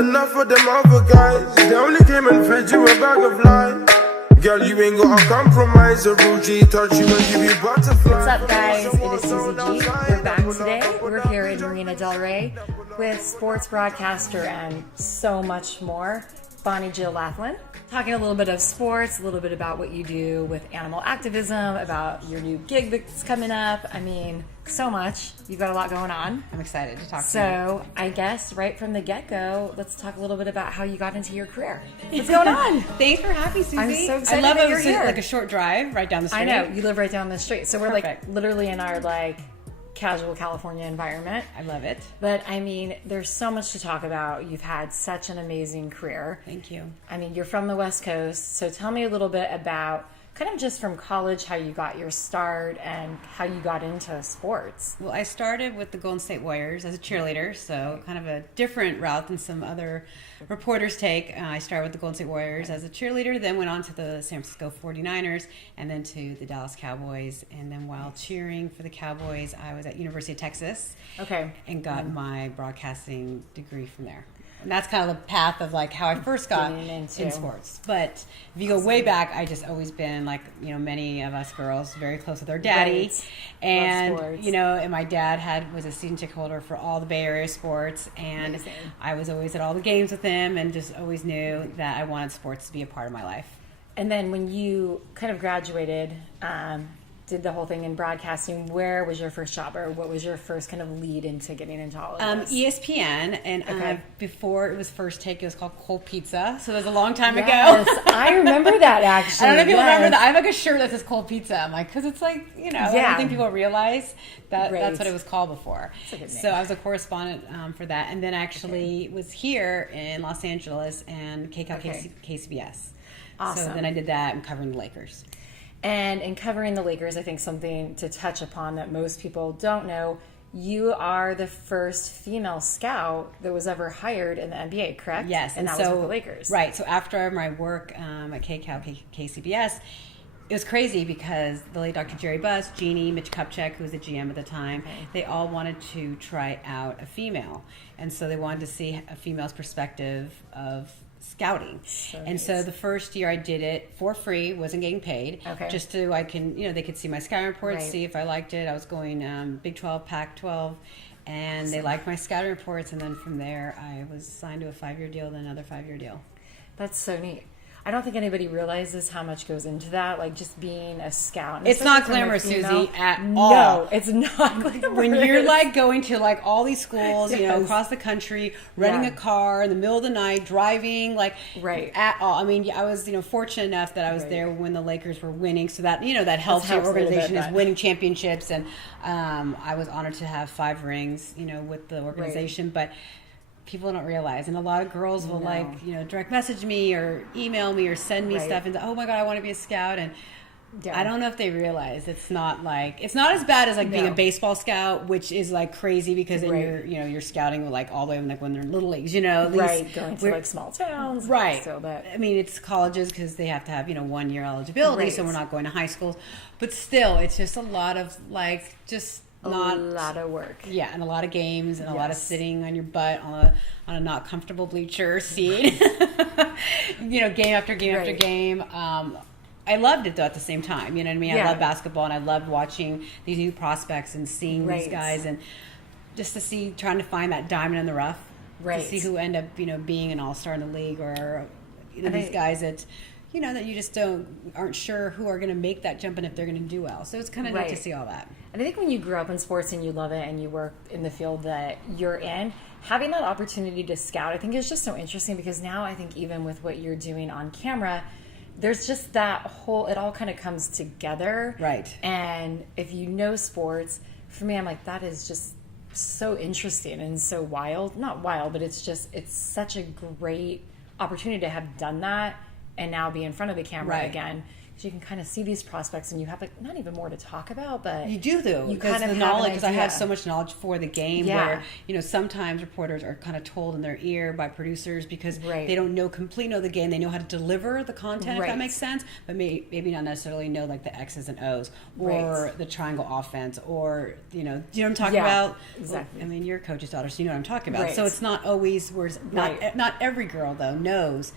enough for them other guys. They only came and fed you a bag of lies. Girl, you ain't gotta compromise. A Ruchi touch you and give you butterflies. What's up, guys? It is Susie G. We're back today. We're here in Marina Del Rey with sports broadcaster and so much more, Bonnie Jill Laughlin. Talking a little bit of sports, a little bit about what you do with animal activism, about your new gig that's coming up. I mean, so much. You've got a lot going on. I'm excited to talk to you. So, I guess right from the get-go, let's talk a little bit about how you got into your career. What's going on? Thanks for having me, Susie. I'm so excited I love that it. you're here. Like a short drive right down the street. I know. You live right down the street. So we're Perfect. like literally in our like casual California environment. I love it. But I mean, there's so much to talk about. You've had such an amazing career. Thank you. I mean, you're from the West Coast. So tell me a little bit about kind of just from college, how you got your start and how you got into sports. Well, I started with the Golden State Warriors as a cheerleader, so kind of a different route than some other reporters take. I started with the Golden State Warriors as a cheerleader, then went on to the San Francisco 49ers, and then to the Dallas Cowboys. And then while cheering for the Cowboys, I was at University of Texas. Okay. And got my broadcasting degree from there. And that's kind of the path of like how I first got in sports. But if you go way back, I just always been like, you know, many of us girls very close with our daddy. Right. And, you know, and my dad was a season ticket holder for all the Bay Area sports. And Amazing. I was always at all the games with him and just always knew that I wanted sports to be a part of my life. And then when you kind of graduated, did the whole thing in broadcasting, where was your first job, or what was your first kind of lead into getting into all of this? ESPN, and before it was First Take, it was called Cold Pizza, so it was a long time ago. I remember that actually. I don't know if you remember that. I have like a shirt that says Cold Pizza. I'm like, because it's like, you know, I don't think people realize that that's what it was called before. So I was a correspondent for that, and then actually was here in Los Angeles and KCBS. Awesome. So then I did that and covering the Lakers. And in covering the Lakers, I think something to touch upon that most people don't know, you are the first female scout that was ever hired in the NBA, correct? Yes. And that was with the Lakers. Right. So after my work at KCBS, it was crazy because the late Dr. Jerry Buss, Jeannie, Mitch Kupchak, who was the GM at the time, they all wanted to try out a female. And so they wanted to see a female's perspective of scouting. So the first year I did it for free, wasn't getting paid, just so I can, you know, they could see my scouting reports, see if I liked it. I was going Big 12, Pac-12, and they liked my scouting reports, and then from there I was signed to a 5-year deal, then another 5-year deal. That's so neat. I don't think anybody realizes how much goes into that, like just being a scout. It's not glamorous, Susie, at all. No, it's not glamorous. When you're like going to like all these schools, you know, across the country, renting a car in the middle of the night, driving, like at all. I mean, I was, you know, fortunate enough that I was there when the Lakers were winning, so that, you know, that helps your organization is winning championships, and I was honored to have 5 rings, you know, with the organization, but people don't realize, and a lot of girls will like, you know, direct message me or email me or send me stuff and oh my god, I want to be a scout, and I don't know if they realize it's not as bad as like being a baseball scout, which is like crazy because then you're scouting with like all the way like when they're in little leagues, you know, going to like small towns, I mean, it's colleges because they have to have, you know, 1 year eligibility, so we're not going to high schools, but still, it's just a lot of like just. A lot of work. Yeah, and a lot of games and a lot of sitting on your butt on a not comfortable bleacher seat. You know, game after game after game. I loved it though at the same time. You know what I mean? I love basketball, and I loved watching these new prospects and seeing these guys, and just to see, trying to find that diamond in the rough. To see who end up, you know, being an all-star in the league, or you know, these guys that, you know, that you just aren't sure who are going to make that jump and if they're going to do well. So it's kind of neat to see all that. And I think when you grew up in sports and you love it and you work in the field that you're in, having that opportunity to scout, I think is just so interesting, because now I think even with what you're doing on camera, there's just that whole, it all kind of comes together. Right. And if you know sports, for me, I'm like, that is just so interesting and so wild. Not wild, but it's such a great opportunity to have done that and now be in front of the camera again. because you can kind of see these prospects and you have like not even more to talk about, but you do though, you because kind of the knowledge, because I have so much knowledge for the game Yeah. where, sometimes reporters are kind of told in their ear by producers because Right. they don't completely know the game. They know how to deliver the content, if Right. that makes sense, but maybe not necessarily know like the X's and O's or Right. the triangle offense, or, do you know what I'm talking Yeah, about? exactly. I mean, you're a coach's daughter, so you know what I'm talking about. Right. So it's not always, whereas Right. not every girl though knows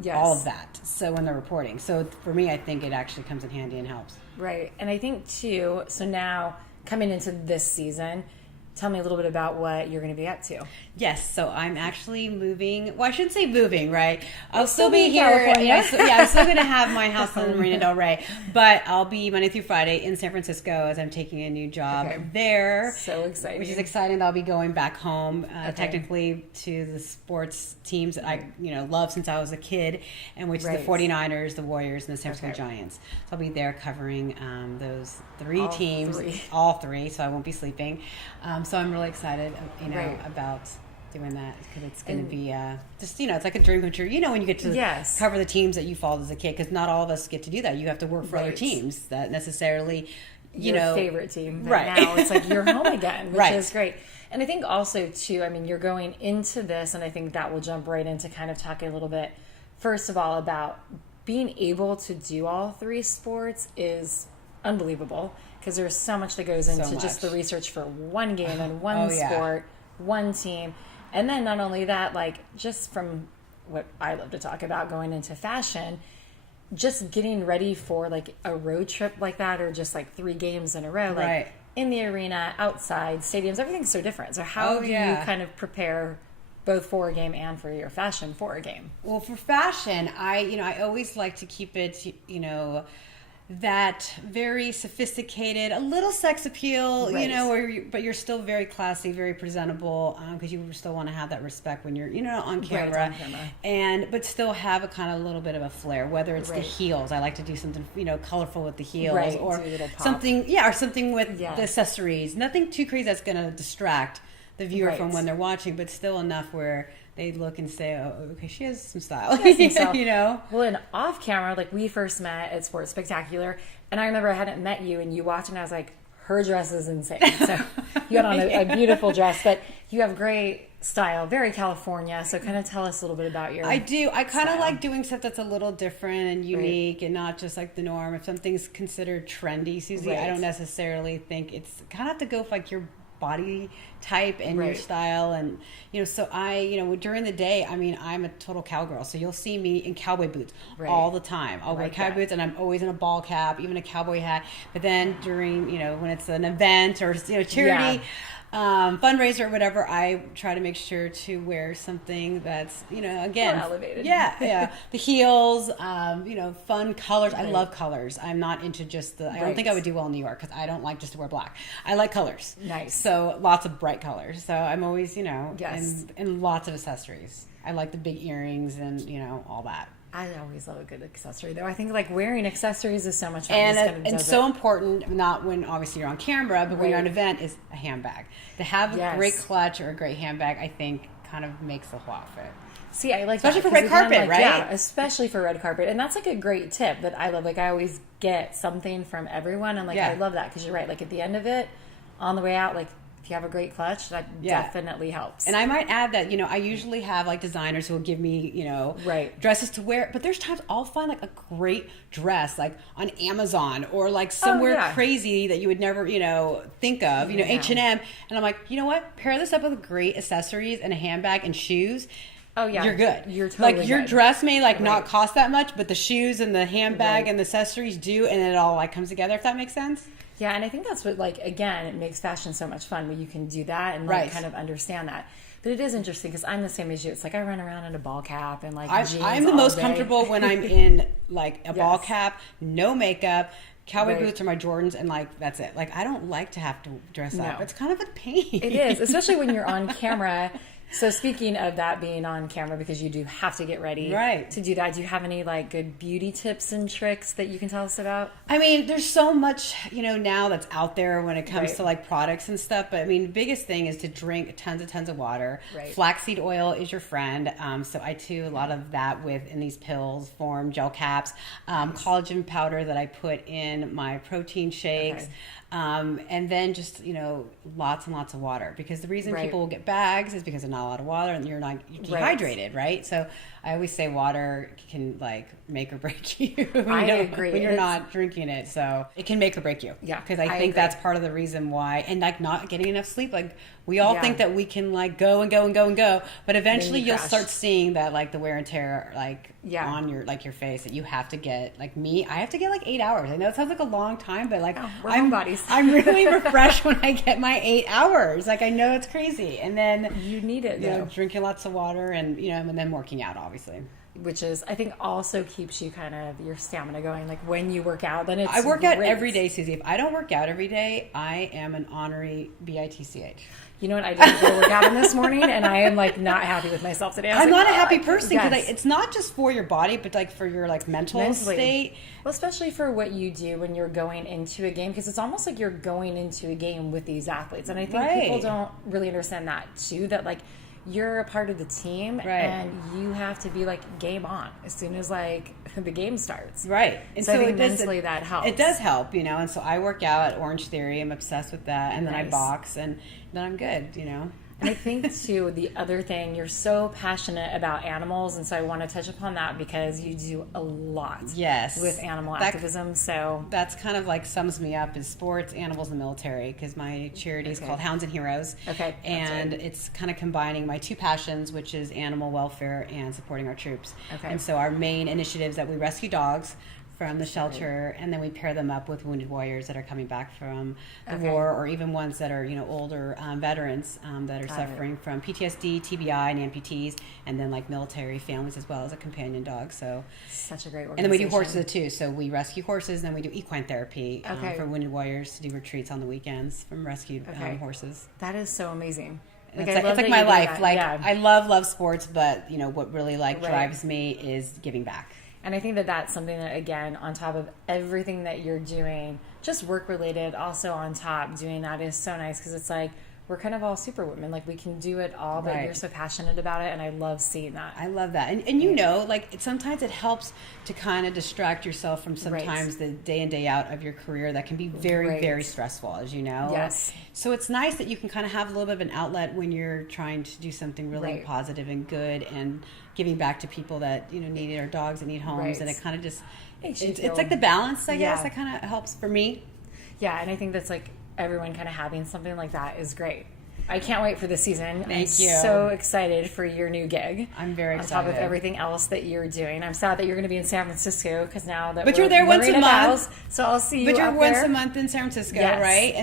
Yes. all of that. So when they're reporting, so for me, I think it actually comes in handy and helps. Right. And I think too, so now coming into this season, tell me a little bit about what you're going to be up to. Yes, so I'm actually moving. Well, I shouldn't say moving, right? I'll You'll still be be in here. California. I'm still going to have my house in Marina Del Rey, but I'll be Monday through Friday in San Francisco as I'm taking a new job Okay. there. So exciting. Which is exciting. I'll be going back home, technically, to the sports teams that I love since I was a kid, and which is Right. the 49ers, the Warriors, and the San Francisco Okay. Giants. So I'll be there covering those three All teams, three. all three. So I won't be sleeping. So I'm really excited, Right. about doing that, because it's going to be just it's like a dream come true. When you get to Yes. cover the teams that you followed as a kid, because not all of us get to do that. You have to work for other Right. teams that necessarily your favorite team. But right. now it's like you're home again, which Right. is great. And I think also too, I mean, you're going into this, and I think that will jump right into kind of talking a little bit, first of all, about being able to do all three sports is unbelievable, because there's so much that goes into just the research for one game and one sport, one team. And then not only that, like just from what I love to talk about going into fashion, just getting ready for like a road trip like that, or just like 3 games in a row, like Right. in the arena, outside, stadiums, everything's so different. So how do you kind of prepare both for a game and for your fashion for a game? Well, for fashion, I always like to keep it, that very sophisticated, a little sex appeal, Right. but you're still very classy, very presentable, because you still want to have that respect when you're, on camera, Right, on camera. but still have a kind of little bit of a flair. Whether it's the Right. heels, I like to do something, colorful with the heels, Right, or do a little pop. something with Yeah. the accessories. Nothing too crazy that's going to distract the viewer Right. from when they're watching, but still enough where they look and say, "Oh, okay, she has some style." She has some style. you Well, and off camera, like we first met at Sports Spectacular, and I remember I hadn't met you, and you walked, and I was like, her dress is insane. So you got on a beautiful dress, but you have great style, very California. So kind of tell us a little bit about your I do. I kind of style. like doing stuff that's a little different and unique, and not just like the norm. If something's considered trendy, Susie, I Right. don't necessarily think it's kind of have to go for like your body type and your Right. style, and so I during the day, I mean, I'm a total cowgirl, so you'll see me in cowboy boots Right. all the time. I'll wear Like cowboy that. boots, and I'm always in a ball cap, even a cowboy hat. But then during when it's an event or charity fundraiser or whatever, I try to make sure to wear something that's again More elevated. yeah the heels, fun colors. I love colors. I'm not into just I don't Right. think I would do well in New York, because I don't like just to wear black. I like colors. Nice. So lots of bright colors. So I'm always Yes. and lots of accessories. I like the big earrings and all that. I always love a good accessory, though. I think like wearing accessories is so much fun. And so important, not when obviously you're on camera, but when you're at an event, is a handbag. To have a Yes. great clutch or a great handbag, I think kind of makes the whole outfit. See, I like Especially that, for red 'cause again, carpet, like, right? Yeah, especially for red carpet, and that's like a great tip that I love. Like I always get something from everyone, and like Yeah. I love that, because you're right. Like at the end of it, on the way out, like if you have a great clutch, that Yeah. definitely helps. And I might add that, I usually have like designers who will give me, Right. dresses to wear. But there's times I'll find like a great dress like on Amazon or like somewhere yeah. crazy that you would never, think of, Yeah. H&M. And I'm like, you know what? Pair this up with great accessories and a handbag and shoes. Oh, yeah. You're good. You're totally like your good. dress may like not Right. cost that much, but the shoes and the handbag Right. and the accessories do, and it all like comes together, if that makes sense. Yeah, and I think that's what, like, again, it makes fashion so much fun when you can do that and like, Right. kind of understand that. But it is interesting because I'm the same as you. It's like I run around in a ball cap and like jeans I'm the all most day. comfortable when I'm in like a ball Yes. cap, no makeup, cowboy Right. boots or my Jordans, and like that's it. Like I don't like to have to dress up. No. It's kind of a pain. It is, especially when you're on camera. So speaking of that being on camera, because you do have to get ready to do that, do you have any like good beauty tips and tricks that you can tell us about? I mean, there's so much, now that's out there when it comes to like products and stuff. But I mean, the biggest thing is to drink tons of water. Flaxseed oil is your friend. So I do a lot of that in these pills form, gel caps, collagen powder that I put in my protein shakes. And then just, lots and lots of water, because the reason people will get bags is because there's not a lot of water and you're not dehydrated, right? So I always say water can like make or break you when you're not drinking it. So it can make or break you. Yeah. Because I think that's part of the reason why, and like not getting enough sleep, like we all think that we can like go and go, but eventually you'll start seeing that like the wear and tear like on your face, that you have to get, like me, I have to get like 8 hours. I know it sounds like a long time, but like I'm really refreshed when I get my 8 hours. Like I know it's crazy. And then you need it, drinking lots of water and and then working out, obviously. Which is, I think, also keeps you kind of your stamina going. Like when you work out, then I work out every day, Susie. If I don't work out every day, I am an honorary BITCH. You know what? I didn't go work out this morning, and I am like not happy with myself today. I'm not a happy person, because it's not just for your body, but like for your like mental state. Well, especially for what you do when you're going into a game, because it's almost like you're going into a game with these athletes, and I think people don't really understand that too. That like you're a part of the team, and you have to be like game on as soon as like the game starts. Right. And so I think mentally that helps. It does help, and so I work out at Orange Theory. I'm obsessed with that. And then I box, and then I'm good, And I think, too, the other thing, you're so passionate about animals, and so I want to touch upon that because you do a lot with animal activism. So that's kind of like sums me up, is sports, animals, and military, because my charity is called Hounds and Heroes. And it's kind of combining my two passions, which is animal welfare and supporting our troops. And so our main initiatives that we rescue dogs from the shelter, and then we pair them up with wounded warriors that are coming back from the war, or even ones that are older veterans that are suffering from PTSD, TBI, and amputees, and then like military families as well as a companion dog. So such a great organization. And then we do horses too. So we rescue horses, and then we do equine therapy for wounded warriors to do retreats on the weekends from rescued horses. That is so amazing. Like it's like my life. Like I love sports, but what really like drives me is giving back. And I think that that's something that, again, on top of everything that you're doing, just work-related, also on top, doing that is so nice, because it's like we're kind of all superwomen. Like, we can do it all, but you're so passionate about it, and I love seeing that. I love that. And like, sometimes it helps to kind of distract yourself from sometimes the day in, day out of your career that can be very, very stressful, as you know. Yes. So it's nice that you can kind of have a little bit of an outlet when you're trying to do something really positive and good, and giving back to people that need our dogs that need homes, and it kind of just it's like the balance, I guess, that kind of helps for me. Yeah, and I think that's like everyone kind of having something like that is great. I can't wait for the season. Thank you. So excited for your new gig. I'm very excited. On top of everything else that you're doing. I'm sad that you're going to be in San Francisco, because now that you're there once a month. So I'll see you. But you're up once there. a month in San Francisco, right?